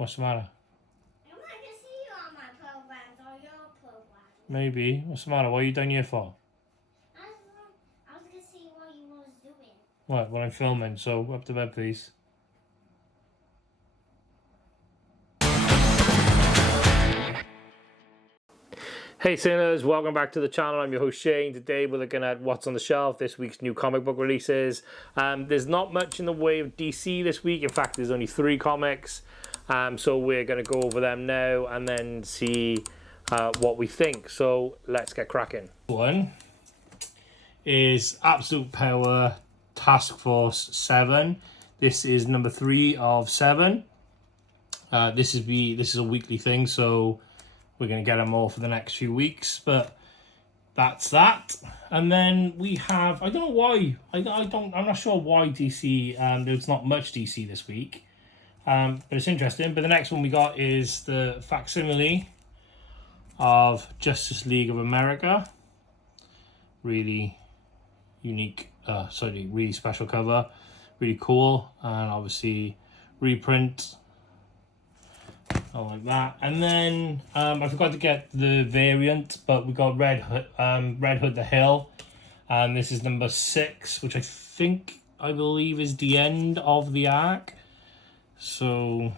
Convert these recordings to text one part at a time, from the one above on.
What's the matter? I want to see you on my programs or your program. Maybe. What's the matter? What are you down here for? I was going to see what you was doing. What? When I'm filming, so up to bed, please. Hey Sinners, welcome back to the channel. I'm your host Shane. Today we're looking at what's on the shelf, this week's new comic book releases. There's not much in the way of DC this week. In fact, there's only 3 comics. So we're going to go over them now and then see what we think. So let's get cracking. One is Absolute Power Task Force 7. This is number 3 of 7. This is a weekly thing, so we're going to get them all for the next few weeks, but that's that. And then we have, I don't know why, I'm not sure why DC, there's not much DC this week, but it's interesting. But the next one we got is the facsimile of Justice League of America. Really unique, really special cover, really cool, and obviously reprint. I like that. And then I forgot to get the variant, but we got Red Hood the Hill, and this is number 6, which I believe is the end of the arc. So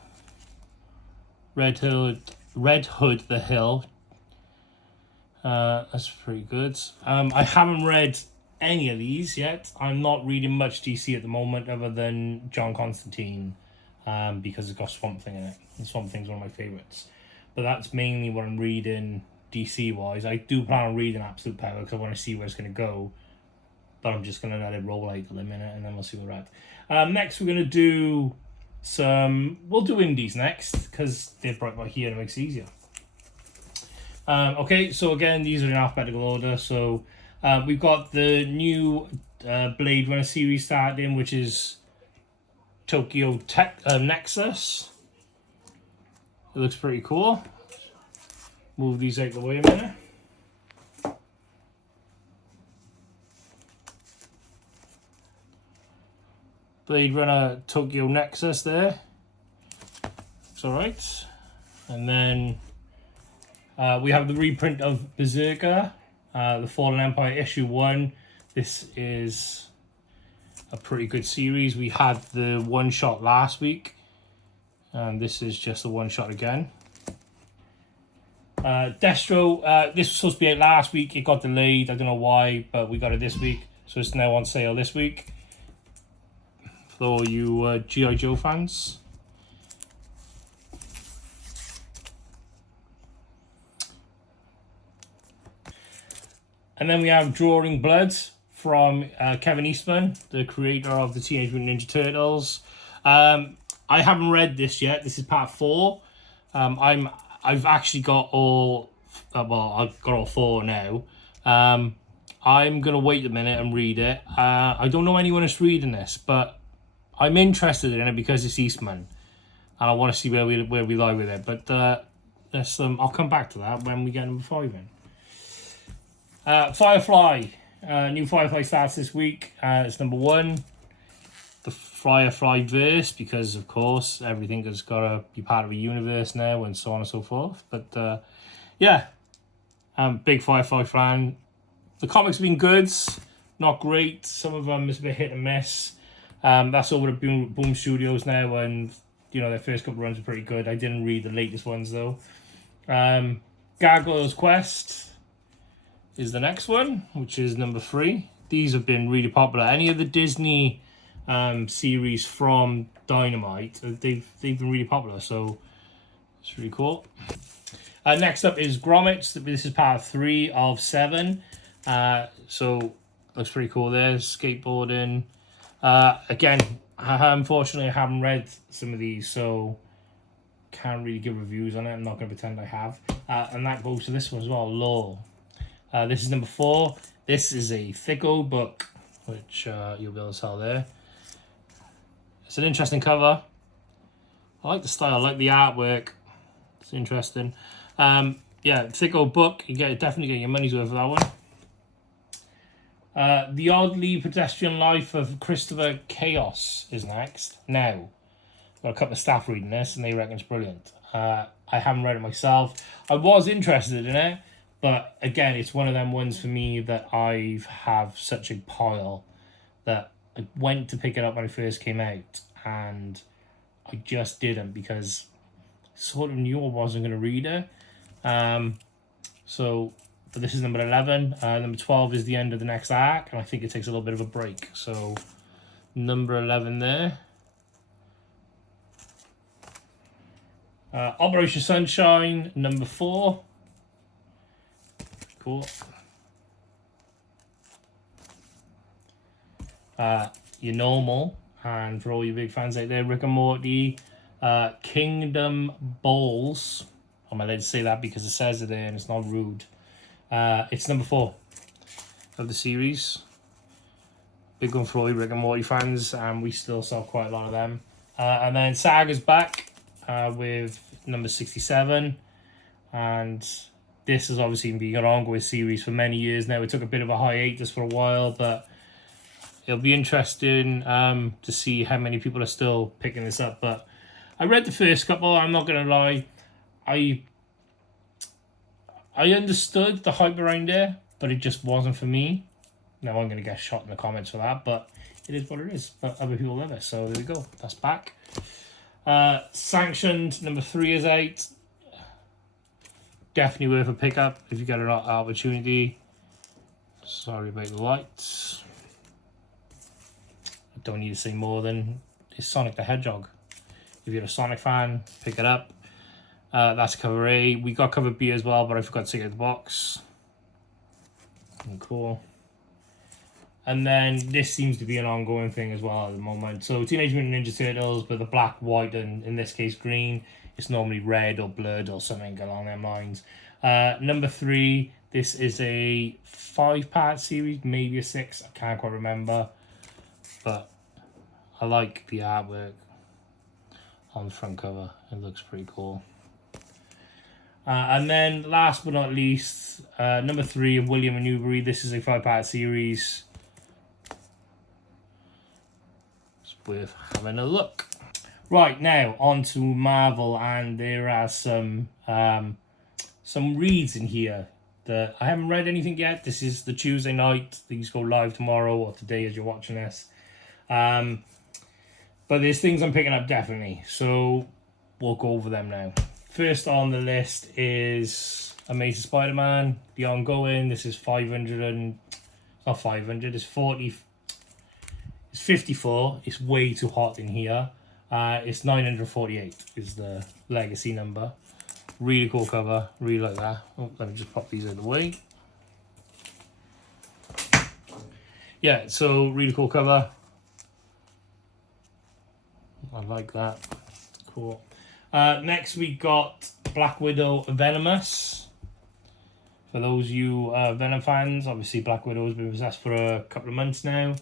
Red Hood the Hill. That's pretty good. I haven't read any of these yet. I'm not reading much DC at the moment, other than John Constantine. Because it's got Swamp Thing in it. And Swamp Thing's one of my favourites. But that's mainly what I'm reading DC-wise. I do plan on reading Absolute Power because I want to see where it's going to go. But I'm just going to let it roll out a minute and then we'll see where we're at. Next we're going to do we'll do indies next because they're right here and it makes it easier. Okay, so again, these are in alphabetical order. So we've got the new Blade Runner series starting, which is Tokyo Nexus. It looks pretty cool. Move these out of the way a minute. Blade Runner Tokyo Nexus there. It's alright. And then we have the reprint of Berserker, The Fallen Empire issue 1. This is a pretty good series. We had the one shot last week, and this is just a one shot again. Destro, this was supposed to be out last week. It got delayed. I don't know why, but we got it this week, so it's now on sale this week for all you G.I. Joe fans. And then we have Drawing Blood from Kevin Eastman, the creator of the Teenage Mutant Ninja Turtles. I haven't read this yet. This is part 4. I've actually got all. I've got all 4 now. I'm gonna wait a minute and read it. I don't know anyone that's reading this, but I'm interested in it because it's Eastman, and I want to see where we lie with it. But I'll come back to that when we get number 5 in. Firefly. New Firefly starts this week. It's number 1. The Firefly verse, because of course everything has got to be part of a universe now, and so on and so forth. But yeah, I'm a big Firefly fan. The comics have been good, not great. Some of them is a bit hit and miss. That's over at Boom Studios now, and their first couple of runs were pretty good. I didn't read the latest ones though. Gargoyle's Quest is the next one, which is number 3. These have been really popular. Any of the Disney series from Dynamite, they've been really popular, so it's really cool. Next up is Grommets. This is part 3 of 7. So looks pretty cool there. Skateboarding. Again, unfortunately I haven't read some of these, so can't really give reviews on it. I'm not going to pretend I have. And that goes to this one as well, Law. This is number 4. This is a Thicko book, which you'll be able to tell there. It's an interesting cover. I like the style, I like the artwork. It's interesting. Yeah, Thicko book. You definitely get your money's worth for that one. The Oddly Pedestrian Life of Christopher Chaos is next. Now, got a couple of staff reading this, and they reckon it's brilliant. I haven't read it myself. I was interested in it, but again, it's one of them ones for me that I have such a pile that I went to pick it up when it first came out, and I just didn't because I sort of knew I wasn't going to read it. But this is number 11. Number 12 is the end of the next arc, and I think it takes a little bit of a break. So number 11 there. Operation Sunshine, number 4. Cool. Your normal, and for all you big fans out there, Rick and Morty, Kingdom Balls. I'm allowed to say that because it says it there and it's not rude. It's number 4 of the series. Big one for all you Rick and Morty fans, and we still sell quite a lot of them. And then Saga's back with number 67, and this has obviously been an ongoing series for many years now. It took a bit of a hiatus for a while, but it'll be interesting to see how many people are still picking this up. But I read the first couple. I'm not going to lie. I understood the hype around it, but it just wasn't for me. Now I'm going to get shot in the comments for that, but it is what it is. But other people love it, so there we go. That's back. Sanctioned, number 3 is out. Definitely worth a pickup if you get an opportunity. Sorry about the lights. I don't need to say more than it's Sonic the Hedgehog. If you're a Sonic fan, pick it up. That's cover A. We got cover B as well, but I forgot to get the box. Cool. And then this seems to be an ongoing thing as well at the moment. So Teenage Mutant Ninja Turtles, but the black, white, and in this case green. It's normally red or blood or something along them lines. Number 3, this is a 5-part series, maybe a 6. I can't quite remember. But I like the artwork on the front cover. It looks pretty cool. And then last but not least, number 3 of William and Newbury. This is a 5-part series. It's worth having a look. Right, now on to Marvel, and there are some reads in here that I haven't read anything yet. This is the Tuesday night. These go live tomorrow or today as you're watching this. But there's things I'm picking up definitely, so we'll go over them now. First on the list is Amazing Spider-Man, the ongoing. This is 500 and... not 500, it's 40... It's 54. It's way too hot in here. It's 948 is the legacy number. Really cool cover. Really like that. Oh, let me just pop these out of the way. Yeah, so really cool cover. I like that. Cool. Next we got Black Widow Venomous. For those of you Venom fans, obviously Black Widow has been possessed for a couple of months now.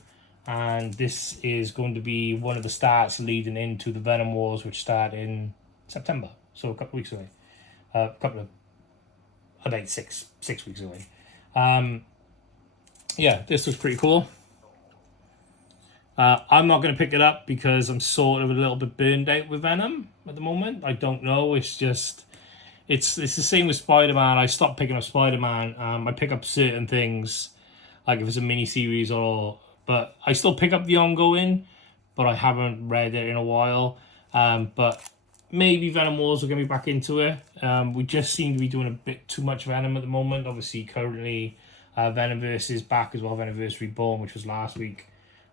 And this is going to be one of the starts leading into the Venom Wars, which start in September. So a couple of weeks away. About six weeks away. Yeah, this was pretty cool. I'm not going to pick it up because I'm sort of a little bit burned out with Venom at the moment. I don't know. It's just... It's the same with Spider-Man. I stopped picking up Spider-Man. I pick up certain things, like if it's a mini-series or... But I still pick up the ongoing, but I haven't read it in a while. But maybe Venom Wars are going to be back into it. We just seem to be doing a bit too much Venom at the moment. Obviously, currently, Venomverse is back as well. Venomverse Reborn, which was last week.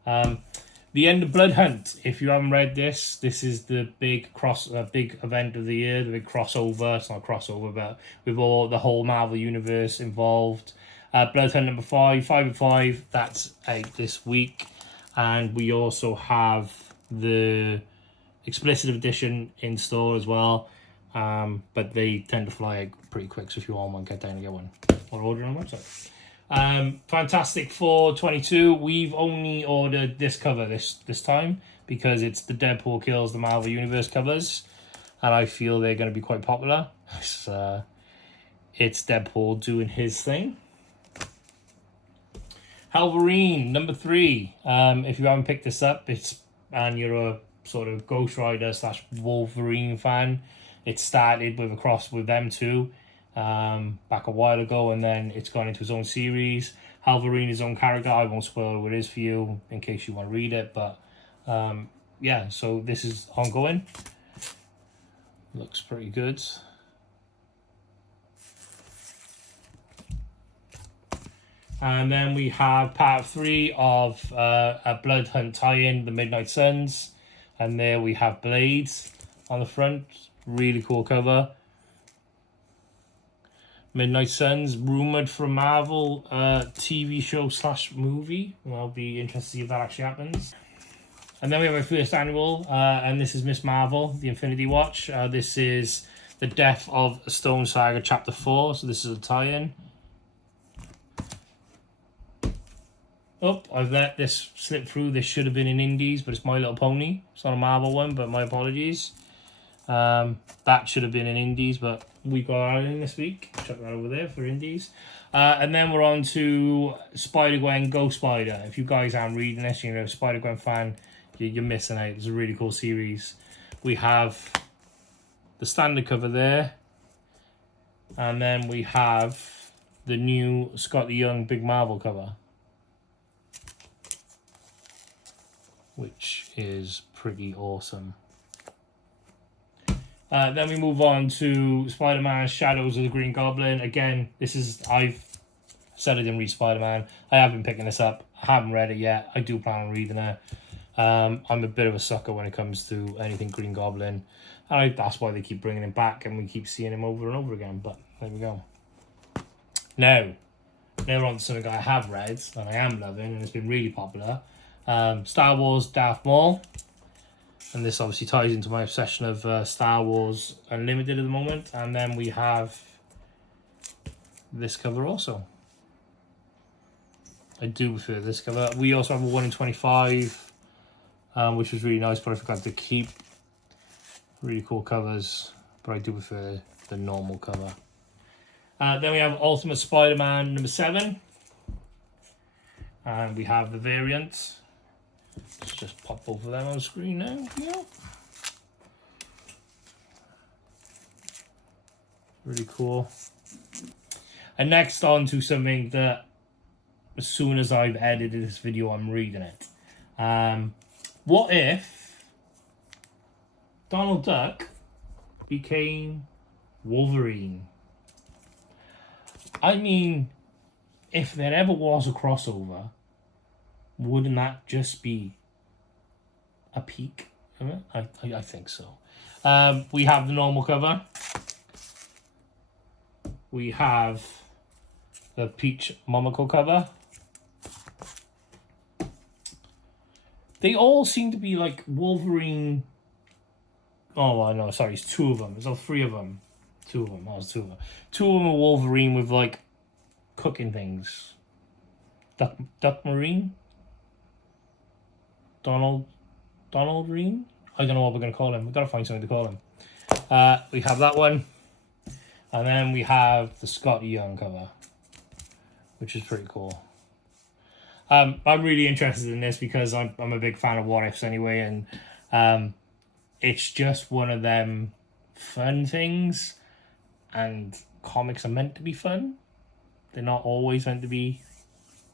The end of Blood Hunt. If you haven't read this is the big big event of the year, the big crossover. It's not a crossover, but with the whole Marvel universe involved. Blood Hunt number 5, that's out this week. And we also have the explicit edition in store as well. But they tend to fly out pretty quick, so if you all want to get down and get one, or order on the website. Fantastic Four 22. We've only ordered this cover this time because it's the Deadpool Kills the Marvel Universe covers, and I feel they're going to be quite popular. It's Deadpool doing his thing. Wolverine number 3. If you haven't picked this up, and you're a sort of Ghost Rider / Wolverine fan. It started with a cross with them two back a while ago, and then it's gone into his own series. Wolverine is his own character. I won't spoil what it is for you in case you want to read it, but yeah, so this is ongoing. Looks pretty good. And then we have part 3 of a Blood Hunt tie-in, The Midnight Suns. And there we have Blades on the front. Really cool cover. Midnight Suns, rumored for a Marvel TV show / movie. Well, I'll be interested to see if that actually happens. And then we have our first annual, and this is Miss Marvel, The Infinity Watch. This is The Death of Stone Saga Chapter 4, so this is a tie-in. Oh, I've let this slip through. This should have been in Indies, but it's My Little Pony. It's not a Marvel one, but my apologies. That should have been in Indies, but we got our in this week. Chuck that over there for Indies. And then we're on to Spider-Gwen Go Spider. If you guys aren't reading this, you're a Spider-Gwen fan, you're missing out. It's a really cool series. We have the standard cover there. And then we have the new Scott Young Big Marvel cover, which is pretty awesome. Then we move on to Spider-Man Shadows of the Green Goblin. Again, I've said I didn't read Spider-Man. I have been picking this up. I haven't read it yet. I do plan on reading it. I'm a bit of a sucker when it comes to anything Green Goblin. And that's why they keep bringing him back and we keep seeing him over and over again. But there we go. Now we're on to something I have read and I am loving and it's been really popular. Star Wars Darth Maul. And this obviously ties into my obsession of Star Wars Unlimited at the moment. And then we have this cover also. I do prefer this cover. We also have a 1 in 25, which was really nice, but I forgot to keep. Really cool covers, but I do prefer the normal cover. Then we have Ultimate Spider-Man number 7. And we have the variant. Let's just pop both of them on the screen now. Yeah. Really cool. And next on to something that as soon as I've edited this video, I'm reading it. What if Donald Duck became Wolverine? I mean, if there ever was a crossover, wouldn't that just be a peak of it? I think so. We have the normal cover. We have the Peach Momoko cover. They all seem to be like Wolverine. Oh, no, sorry, it's 2 of them. There's all 3 of them. 2 of them. That was 2 of them. 2 of them are Wolverine with like cooking things. Duck Marine? Donald Reen? I don't know what we're going to call him. We've got to find something to call him. We have that one. And then we have the Scott Young cover, which is pretty cool. I'm really interested in this because I'm a big fan of What Ifs anyway. And it's just one of them fun things. And comics are meant to be fun. They're not always meant to be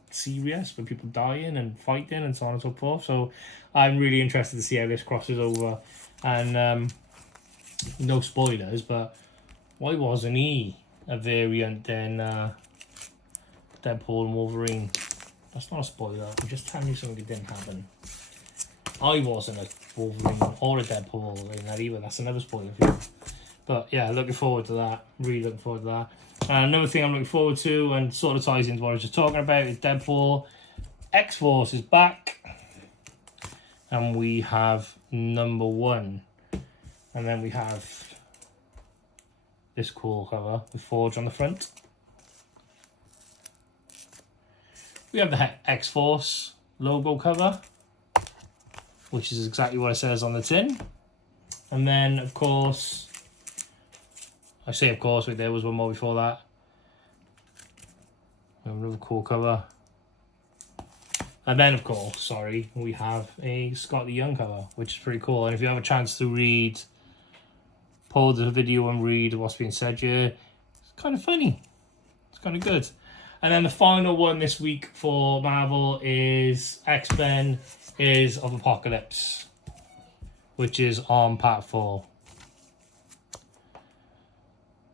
serious with people dying and fighting and so on and so forth. So I'm really interested to see how this crosses over. And no spoilers, but why wasn't he a variant in Deadpool and Wolverine? That's not a spoiler. I'm just telling you something that didn't happen. I wasn't a Wolverine or a Deadpool in that either. That's another spoiler for you. But yeah, looking forward to that. Really looking forward to that. Another thing I'm looking forward to, and sort of ties into what I was just talking about, is Deadpool. X-Force is back. And we have number 1. And then we have this cool cover with Forge on the front. We have the X-Force logo cover, which is exactly what it says on the tin. And then, of course, I say of course, wait, there was one more before that. We have another cool cover. And then, of course, we have a Scott the Young cover, which is pretty cool. And if you have a chance to pause the video and read what's being said here, it's kind of funny. It's kind of good. And then the final one this week for Marvel is X-Men Heirs of Apocalypse, which is on part 4.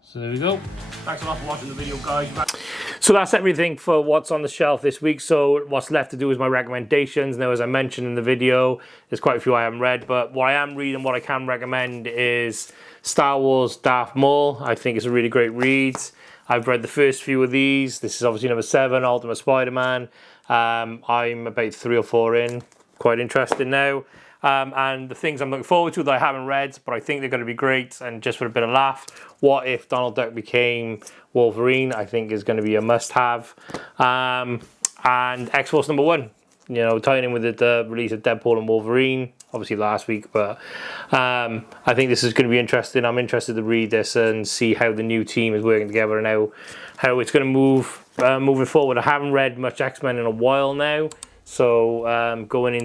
So there we go. Thanks a lot for watching the video, guys. So that's everything for what's on the shelf this week. So what's left to do is my recommendations. Now, as I mentioned in the video, there's quite a few I haven't read, but what I am reading, what I can recommend is Star Wars Darth Maul. I think it's a really great read. I've read the first few of these. This is obviously number 7, Ultimate Spider-Man. I'm about 3 or 4 in. Quite interested now. And the things I'm looking forward to that I haven't read, but I think they're going to be great. And just for a bit of laugh, What If Donald Duck Became Wolverine, I think is going to be a must-have. And X-Force number 1, you know, tying in with the release of Deadpool and Wolverine, obviously last week. But I think this is going to be interesting. I'm interested to read this and see how the new team is working together and how it's going to move moving forward. I haven't read much X-Men in a while now. So going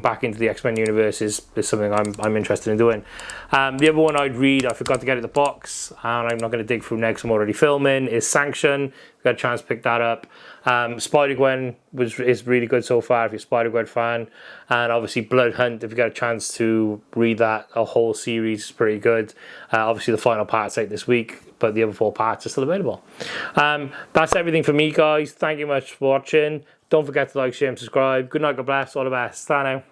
back into the X-Men universe is something I'm interested in doing. The other one I'd read, I forgot to get it in the box, and I'm not going to dig through next, I'm already filming, is Sanction. Got a chance to pick that up. Spider-Gwen is really good so far if you're a Spider-Gwen fan. And obviously Blood Hunt, if you get a chance to read that, a whole series is pretty good. Obviously the final part's out this week, but the other 4 parts are still available. That's everything for me, guys. Thank you much for watching. Don't forget to like, share, and subscribe. Good night, God bless, all the best. Ta now.